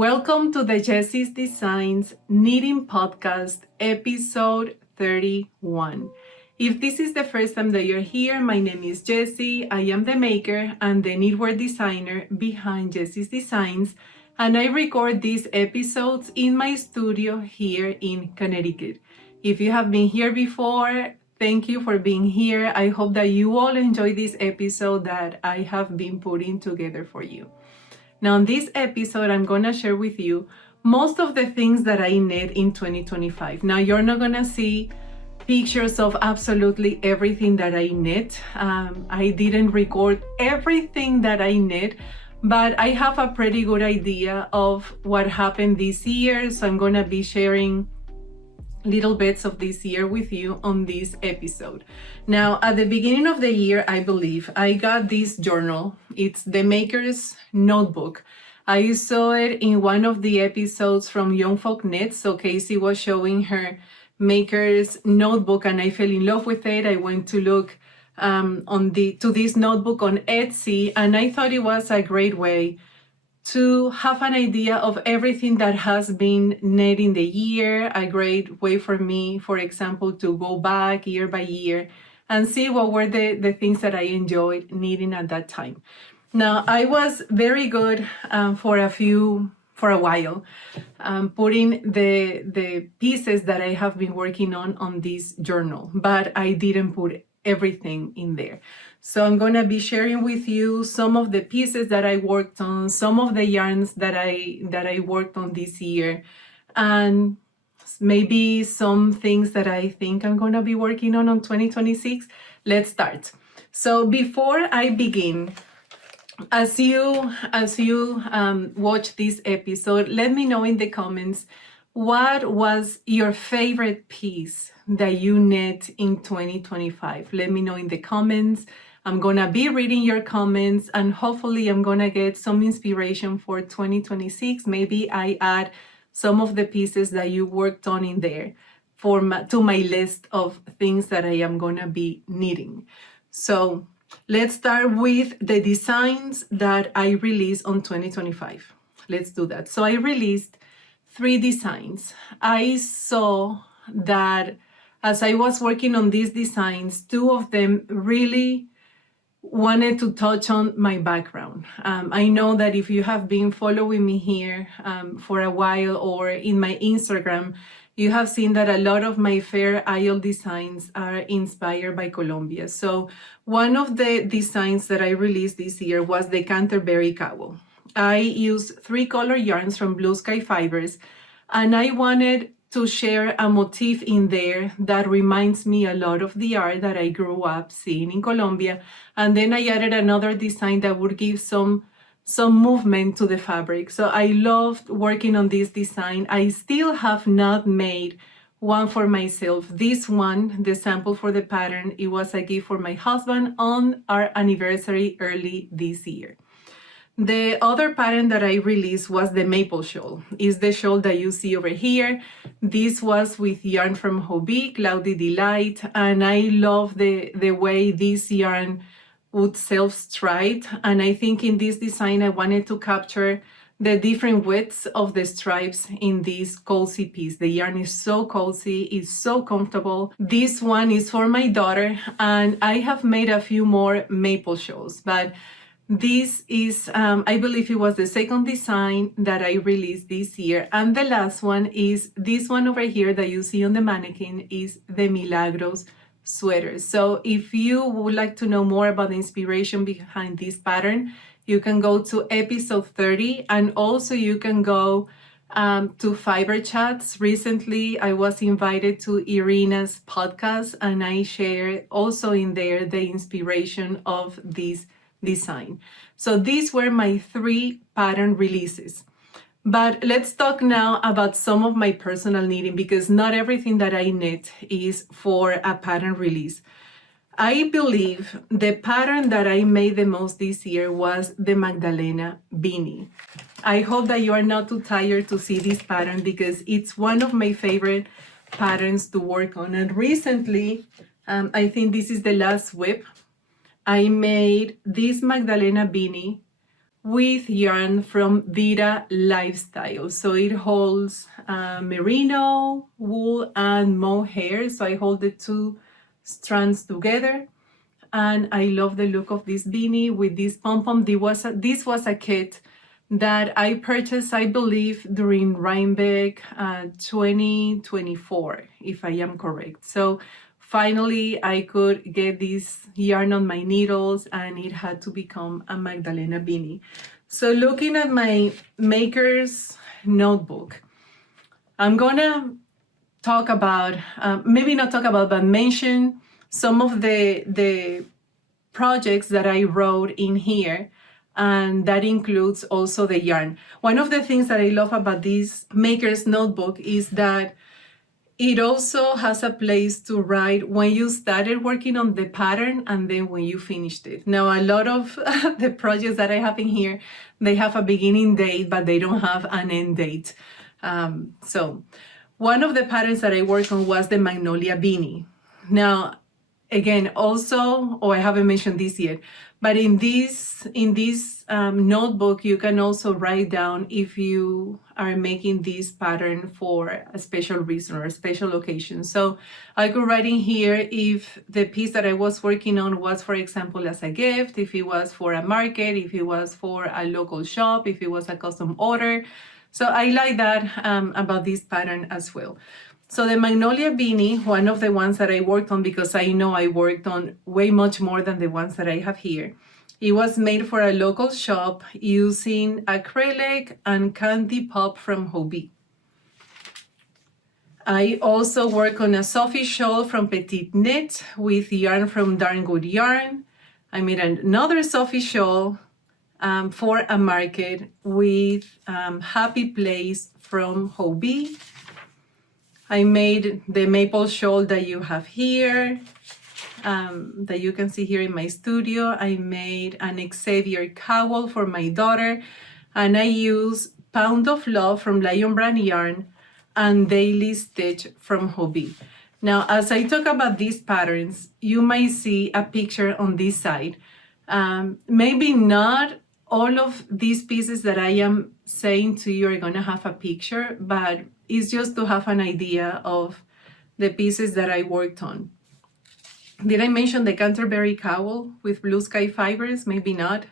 Welcome to the Yessy's Designs Knitting Podcast, episode 31. If this is the first time that you're here, my name is Yessy. I am the maker and the knitwear designer behind Yessy's Designs, and I record these episodes in my studio here in Connecticut. If you have been here before, thank you for being here. I hope that you all enjoy this episode that I have been putting together for you. Now, in this episode, I'm going to share with you most of the things that I knit in 2025. Now, you're not going to see pictures of absolutely everything that I knit. I didn't record everything that I knit, but I have a pretty good idea of what happened this year. So I'm going to be sharing little bits of this year with you on this episode. Now, at the beginning of the year, I believe, I got this journal. It's the Maker's Notebook. I saw it in one of the episodes from Young Folk Knits. So Casey was showing her Maker's Notebook and I fell in love with it. I went to look to this notebook on Etsy, and I thought it was a great way to have an idea of everything that has been knit in the year, a great way for me, for example, to go back year by year and see what were the things that I enjoyed knitting at that time. Now, I was very good for a while, putting the pieces that I have been working on this journal, but I didn't put everything in there. So I'm going to be sharing with you some of the pieces that I worked on, some of the yarns that I worked on this year, and maybe some things that I think I'm going to be working on 2026. Let's start. So before I begin, as you watch this episode, let me know in the comments what was your favorite piece that you knit in 2025. Let me know in the comments. I'm gonna be reading your comments and hopefully I'm gonna get some inspiration for 2026. Maybe I add some of the pieces that you worked on in there to my list of things that I am gonna be knitting. So let's start with the designs that I released on 2025. Let's do that. So I released 3 designs. I saw that as I was working on these designs, 2 of them really wanted to touch on my background. I know that if you have been following me here for a while or in my Instagram, you have seen that a lot of my Fair Isle designs are inspired by Colombia. So one of the designs that I released this year was the Canterbury Cowl. I used 3 color yarns from Blue Sky Fibers, and I wanted to share a motif in there that reminds me a lot of the art that I grew up seeing in Colombia. And then I added another design that would give some movement to the fabric. So I loved working on this design. I still have not made one for myself. This one, the sample for the pattern, it was a gift for my husband on our anniversary early this year. The other pattern that I released was the maple shawl. It's the shawl that you see over here. This was with yarn from Hobby, Cloudy Delight, and I love the way this yarn would self-stride. And I think in this design, I wanted to capture the different widths of the stripes in this cozy piece. The yarn is so cozy, it's so comfortable. This one is for my daughter, and I have made a few more maple shawls, but this is, I believe it was the second design that I released this year. And the last one is this one over here that you see on the mannequin is the Milagros sweater. So if you would like to know more about the inspiration behind this pattern, you can go to episode 30, and also you can go to Fiber Chats. Recently, I was invited to Irina's podcast, and I shared also in there the inspiration of this design. So these were my 3 pattern releases. But let's talk now about some of my personal knitting, because not everything that I knit is for a pattern release. I believe the pattern that I made the most this year was the Magdalena beanie. I hope that you are not too tired to see this pattern because it's one of my favorite patterns to work on. And recently, I think this is the last whip, I made this Magdalena beanie with yarn from Vita Lifestyle. So it holds merino, wool, and mohair. So I hold the two strands together. And I love the look of this beanie with this pom-pom. This was a kit that I purchased, I believe, during Rhinebeck 2024, if I am correct. So finally, I could get this yarn on my needles, and it had to become a Magdalena beanie. So looking at my maker's notebook, I'm gonna talk about, maybe not talk about, but mention some of the projects that I wrote in here, and that includes also the yarn. One of the things that I love about this maker's notebook is that it also has a place to write when you started working on the pattern and then when you finished it. Now, a lot of the projects that I have in here, they have a beginning date, but they don't have an end date. So one of the patterns that I worked on was the Magnolia beanie. Now, again, also, I haven't mentioned this yet, but in this notebook, you can also write down if you are making this pattern for a special reason or a special occasion. So I could write in here if the piece that I was working on was, for example, as a gift, if it was for a market, if it was for a local shop, if it was a custom order. So I like that about this pattern as well. So the Magnolia beanie, one of the ones that I worked on, because I know I worked on way much more than the ones that I have here. It was made for a local shop using acrylic and candy pop from Hobbii. I also work on a Sophie shawl from Petite Knit with yarn from Darn Good Yarn. I made another Sophie shawl for a market with Happy Place from Hobbii. I made the maple shawl that you have here, that you can see here in my studio. I made an Xavier cowl for my daughter, and I use Pound of Love from Lion Brand Yarn and Daily Stitch from Hobbii. Now, as I talk about these patterns, you might see a picture on this side. Maybe not all of these pieces that I am saying to you are gonna have a picture, but it's just to have an idea of the pieces that I worked on. Did I mention the Canterbury cowl with blue sky fibers? Maybe not.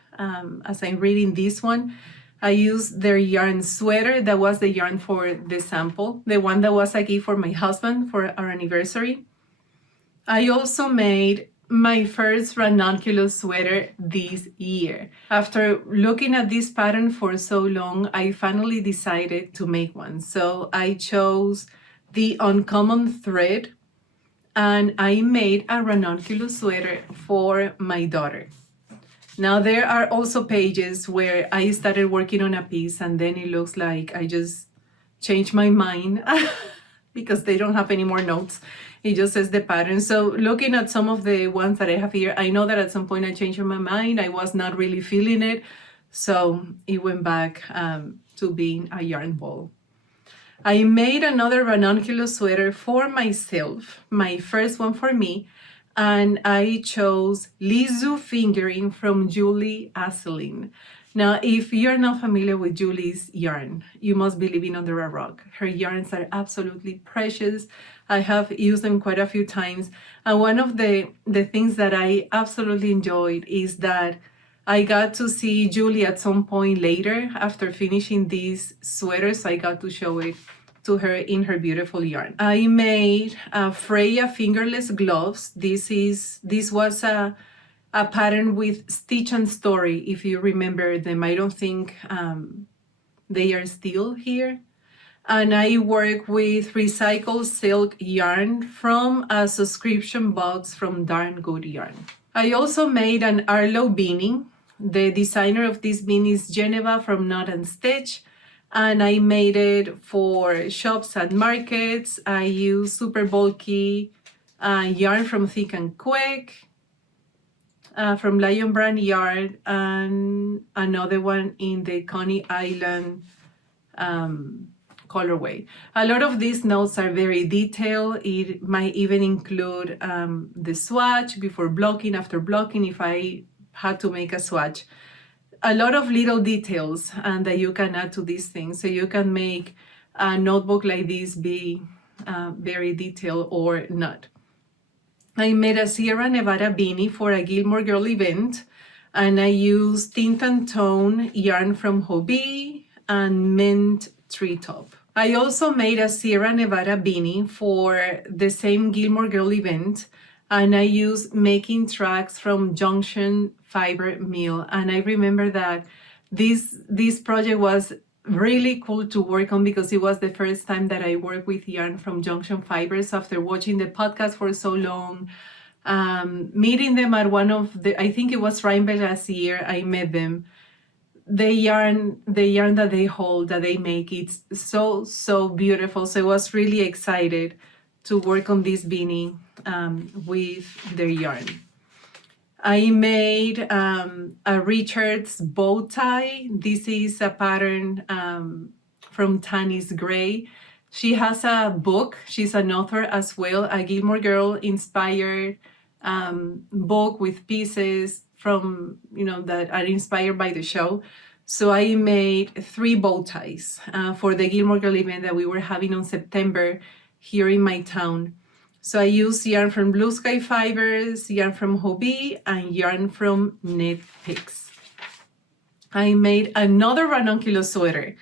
As I'm reading this one, I used their yarn sweater. That was the yarn for the sample, the one that was a gift for my husband for our anniversary. I also made my first ranunculus sweater this year. After looking at this pattern for so long, I finally decided to make one. So I chose the uncommon thread, and I made a ranunculus sweater for my daughter. Now, there are also pages where I started working on a piece and then it looks like I just changed my mind because they don't have any more notes. It just says the pattern. So looking at some of the ones that I have here, I know that at some point I changed my mind. I was not really feeling it. So it went back to being a yarn ball. I made another ranunculus sweater for myself, my first one for me, and I chose Lizu Fingering from Julie Asselin. Now, if you're not familiar with Julie's yarn, you must be living under a rock. Her yarns are absolutely precious. I have used them quite a few times. And one of the things that I absolutely enjoyed is that I got to see Julie at some point later after finishing these sweaters. I got to show it to her in her beautiful yarn. I made Freya fingerless gloves. This was a pattern with Stitch and Story, if you remember them. I don't think they are still here. And I work with recycled silk yarn from a subscription box from Darn Good Yarn. I also made an Arlo beanie. The designer of this beanie is Geneva from Knot and Stitch, and I made it for shops and markets. I use super bulky yarn from Thick and Quick, from Lion Brand Yarn, and another one in the Coney Island colorway. A lot of these notes are very detailed. It might even include the swatch before blocking, after blocking, if I had to make a swatch. a lot of little details and that you can add to these things. So you can make a notebook like this be very detailed or not. I made a Sierra Nevada beanie for a Gilmore Girl event, and I used Tint and Tone yarn from Hobbii and mint treetop. I also made a Sierra Nevada beanie for the same Gilmore Girl event, and I used Making Tracks from Junction Fiber Mill. And I remember that this project was really cool to work on because it was the first time that I worked with yarn from Junction Fibers after watching the podcast for so long. Meeting them at one of the, I think it was Rainbow last year, I met them. The yarn that they hold, that they make, it's so beautiful. So I was really excited to work on this beanie with their yarn. I made a Richards bow tie. This is a pattern from Tanis Gray. She has a book. She's an author as well, a Gilmore Girl inspired book with pieces from, that are inspired by the show. So I made 3 bow ties for the Gilmore Girl event that we were having on September here in my town. So I used yarn from Blue Sky Fibers, yarn from Hobbii, and yarn from Knit Picks. I made another ranunculus sweater,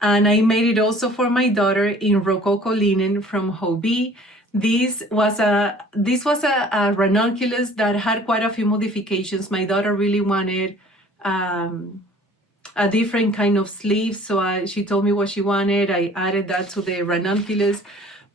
and I made it also for my daughter in Rococo linen from Hobbii. This was a ranunculus that had quite a few modifications. My daughter really wanted a different kind of sleeve, so she told me what she wanted. I added that to the ranunculus,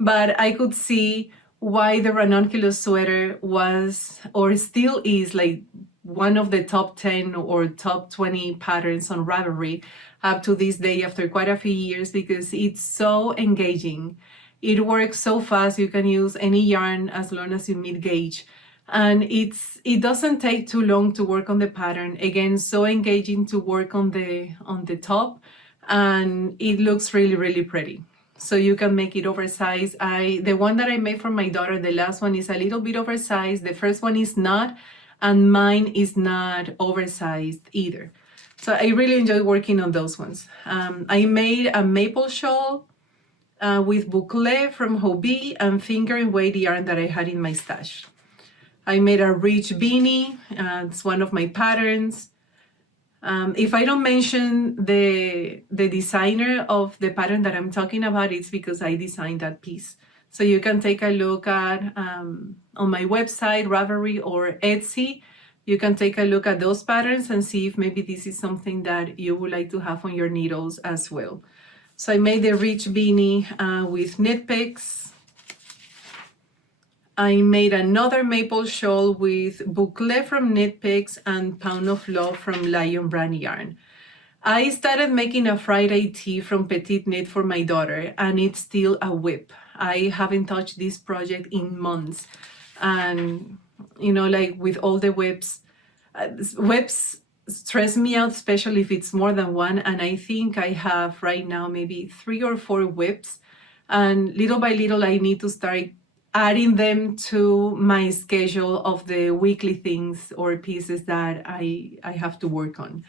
but I could see why the ranunculus sweater was, or still is, like one of the top 10 or top 20 patterns on Ravelry up to this day after quite a few years, because it's so engaging. It works so fast. You can use any yarn as long as you meet gauge, and it doesn't take too long to work on the pattern. Again, so engaging to work on the top, and it looks really pretty. So you can make it oversized. The one that I made for my daughter, the last one, is a little bit oversized. The first one is not, and mine is not oversized either. So I really enjoy working on those ones. I made a maple shawl with boucle from Hobbii and finger and weight yarn that I had in my stash. I made a rich beanie. It's one of my patterns. If I don't mention the designer of the pattern that I'm talking about, it's because I designed that piece. So you can take a look at on my website, Ravelry or Etsy. You can take a look at those patterns and see if maybe this is something that you would like to have on your needles as well. So I made the rich beanie with Knit Picks. I made another maple shawl with boucle from Knit Picks and Pound of Love from Lion Brand yarn. I started making a Friday tee from Petite Knit for my daughter, and it's still a whip. I haven't touched this project in months. And, like with all the whips stress me out, especially if it's more than one. And I think I have right now maybe 3 or 4 whips. And little by little, I need to start adding them to my schedule of the weekly things or pieces that I have to work on.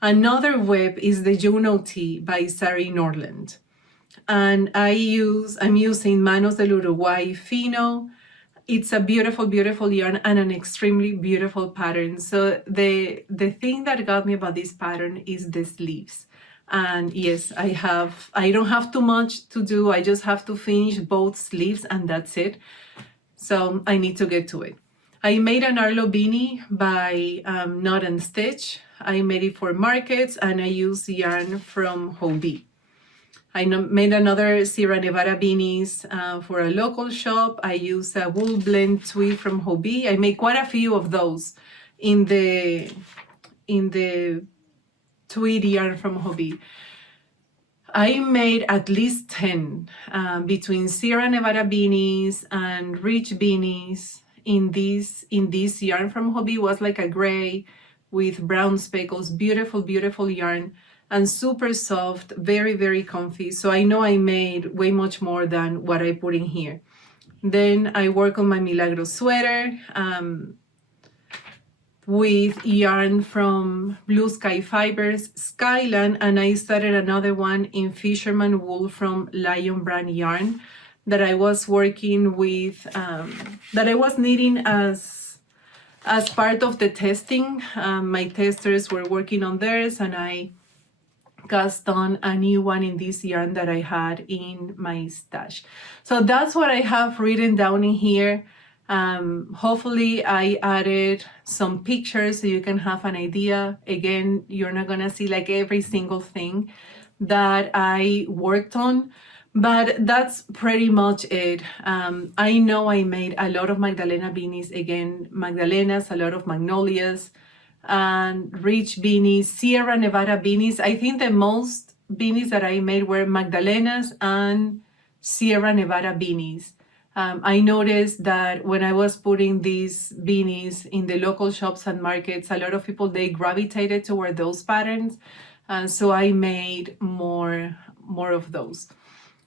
Another whip is the Juno Tee by Sari Norland. And I'm using Manos del Uruguay Fino. It's a beautiful yarn and an extremely beautiful pattern. So the thing that got me about this pattern is the sleeves. And yes, I don't have too much to do. I just have to finish both sleeves and that's it. So I need to get to it. I made an Arlo beanie by Knot and Stitch. I made it for markets and I used yarn from Hobbii. I made another Sierra Nevada beanies for a local shop. I used a wool blend tweed from Hobbii. I made quite a few of those in the tweed yarn from Hobbii. I made at least 10 between Sierra Nevada beanies and rich beanies in this yarn from Hobbii. Was like a gray with brown speckles, beautiful yarn, and super soft, very comfy. So I know I made way much more than what I put in here. Then I work on my Milagros sweater. with yarn from Blue Sky Fibers, Skyland, and I started another one in Fisherman Wool from Lion Brand Yarn that I was working with, that I was knitting as part of the testing. My testers were working on theirs, and I cast on a new one in this yarn that I had in my stash. So that's what I have written down in here. Hopefully I added some pictures so you can have an idea. Again, you're not gonna see like every single thing that I worked on, but that's pretty much it. I know I made a lot of Magdalena beanies, again, Magdalenas, a lot of Magnolias, and Rich beanies, Sierra Nevada beanies. I think the most beanies that I made were Magdalenas and Sierra Nevada beanies. I noticed that when I was putting these beanies in the local shops and markets, a lot of people, they gravitated toward those patterns. So I made more of those.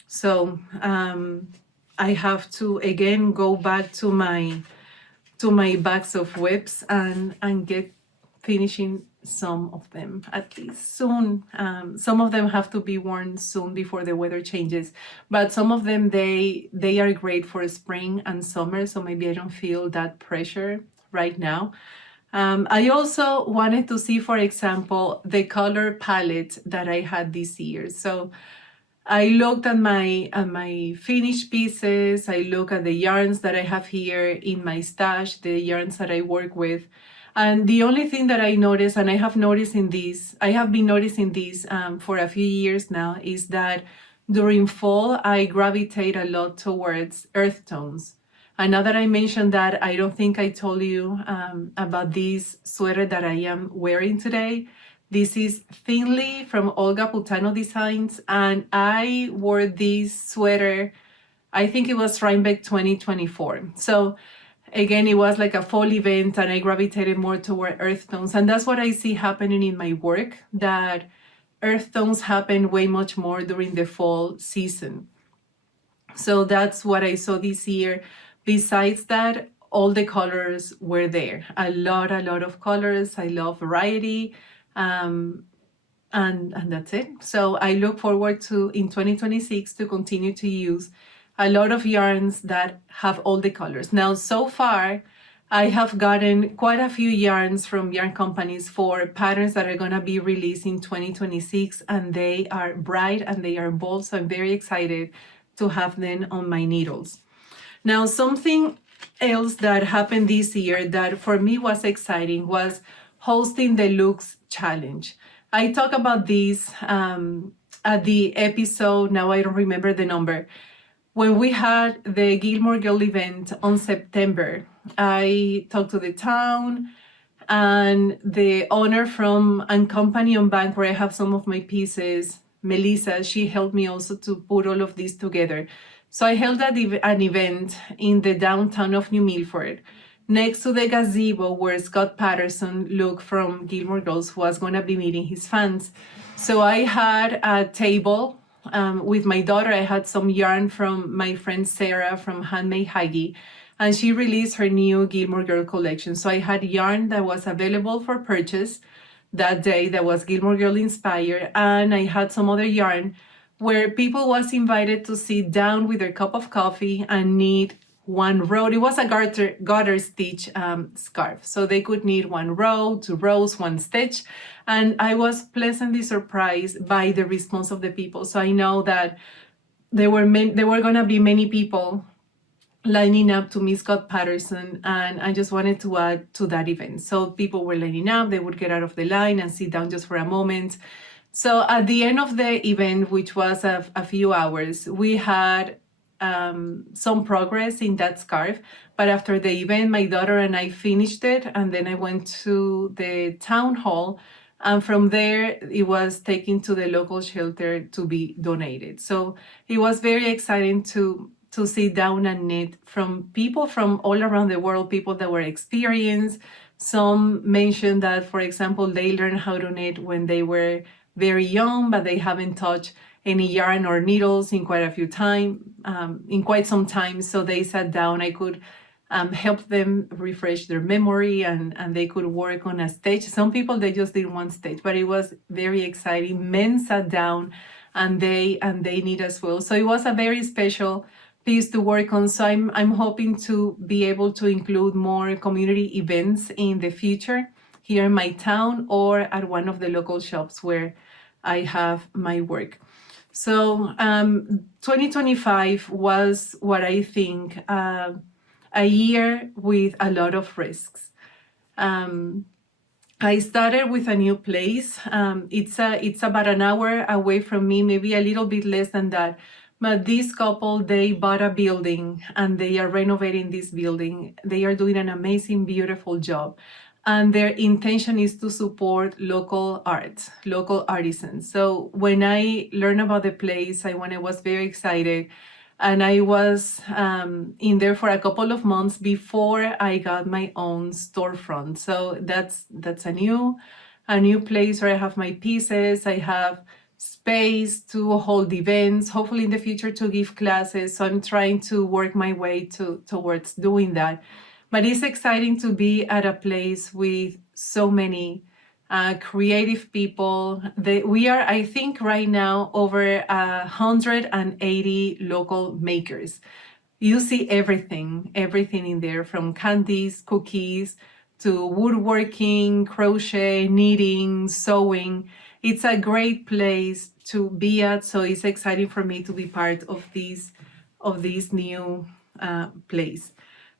So I have to, again, go back to my bags of whips and get finishing some of them at least soon. Some of them have to be worn soon before the weather changes, but some of them, they are great for spring and summer, so maybe I don't feel that pressure right now. I also wanted to see, for example, the color palette that I had this year. So I looked at my finished pieces. I look at the yarns that I have here in my stash, the yarns that I work with. And the only thing that I noticed, and I have been noticing this for a few years now, is that during fall, I gravitate a lot towards earth tones. And now that I mentioned that, I don't think I told you about this sweater that I am wearing today. This is Thinly from Olga Putano Designs, and I wore this sweater, I think it was Rhinebeck 2024. So again, it was like a fall event, and I gravitated more toward earth tones. And that's what I see happening in my work, that earth tones happen way much more during the fall season. So that's what I saw this year. Besides that, all the colors were there. A lot of colors. I love variety. And that's it. So I look forward to, in 2026, to continue to use a lot of yarns that have all the colors. Now, so far, I have gotten quite a few yarns from yarn companies for patterns that are gonna be released in 2026, and they are bright and they are bold, so I'm very excited to have them on my needles. Now, something else that happened this year that for me was exciting was hosting the Looks Challenge. I talk about this at the episode, now I don't remember the number, when we had the Gilmore Girl event on September. I talked to the town, and the owner from a company on bank where I have some of my pieces, Melissa, she helped me also to put all of this together. So I held an event in the downtown of New Milford, next to the gazebo where Scott Patterson, Luke from Gilmore Girls, was going to be meeting his fans. So I had a table with my daughter. I had some yarn from my friend Sarah from Handmade Haggy, and she released her new Gilmore Girl collection. So I had yarn that was available for purchase that day that was Gilmore Girl inspired, and I had some other yarn where people was invited to sit down with their cup of coffee and knit one row. It was a garter stitch scarf, so they could knit 1 row, 2 rows, 1 stitch, and I was pleasantly surprised by the response of the people. So I know that there were gonna be many people lining up to meet Scott Patterson, and I just wanted to add to that event. So people were lining up, they would get out of the line and sit down just for a moment. So at the end of the event, which was a few hours, we had some progress in that scarf. But after the event, my daughter and I finished it, and then I went to the town hall, and from there it was taken to the local shelter to be donated. So it was very exciting to sit down and knit from people from all around the world, people that were experienced. Some mentioned that, for example, they learned how to knit when they were very young, but they haven't touched any yarn or needles in quite some time. So they sat down. I could help them refresh their memory, and they could work on a stage. Some people, they just did one stage, but it was very exciting. Men sat down and they need as well. So it was a very special piece to work on. So I'm hoping to be able to include more community events in the future here in my town or at one of the local shops where I have my work. So 2025 was what I think a year with a lot of risks. I started with a new place. It's about an hour away from me, maybe a little bit less than that. But this couple, they bought a building and they are renovating this building. They are doing an amazing, beautiful job. And their intention is to support local arts, local artisans. So when I learned about the place, I was very excited. And I was in there for a couple of months before I got my own storefront. So that's a new place where I have my pieces. I have space to hold events, hopefully in the future to give classes. So I'm trying to work my way towards doing that. But it's exciting to be at a place with so many creative people. We are, I think right now, over 180 local makers. You see everything in there, from candies, cookies, to woodworking, crochet, knitting, sewing. It's a great place to be at, so it's exciting for me to be part of this new place.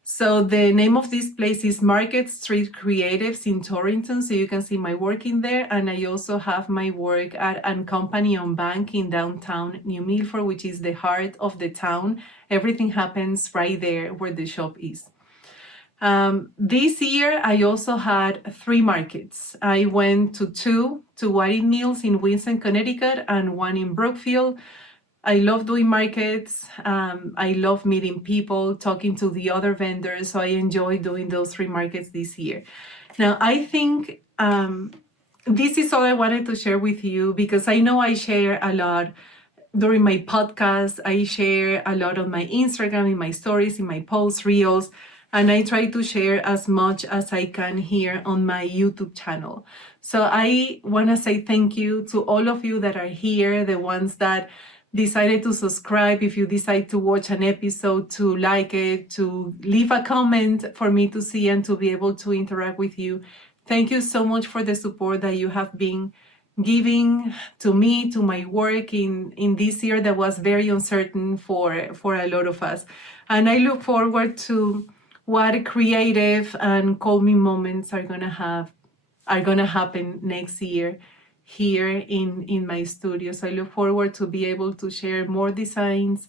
So the name of this place is Market Street Creatives in Torrington. So you can see my work in there. And I also have my work at & Company on Bank in downtown New Milford, which is the heart of the town. Everything happens right there where the shop is. This year, I also had 3 markets. I went to 2, to Whiting Mills in Winston, Connecticut, and 1 in Brookfield. I love doing markets. I love meeting people, talking to the other vendors. So I enjoy doing those 3 markets this year. Now, I think this is all I wanted to share with you, because I know I share a lot during my podcast. I share a lot on my Instagram, in my stories, in my posts, reels, and I try to share as much as I can here on my YouTube channel. So I want to say thank you to all of you that are here, the ones that decided to subscribe, if you decide to watch an episode, to like it, to leave a comment for me to see and to be able to interact with you. Thank you so much for the support that you have been giving to me, to my work in this year that was very uncertain for a lot of us. And I look forward to what creative and calming moments are gonna happen next year here in my studio. So I look forward to be able to share more designs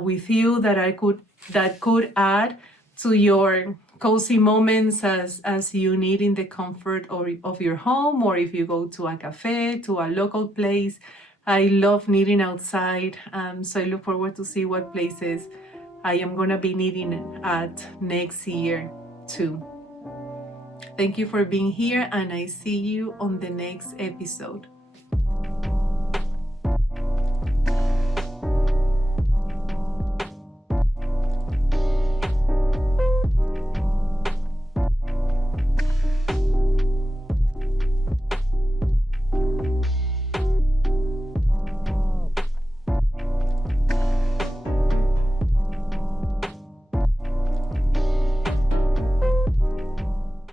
with you that could add to your cozy moments as you need in the comfort of your home, or if you go to a cafe, to a local place. I love knitting outside, so I look forward to see what places I am gonna be knitting at next year too. Thank you for being here, and I see you on the next episode.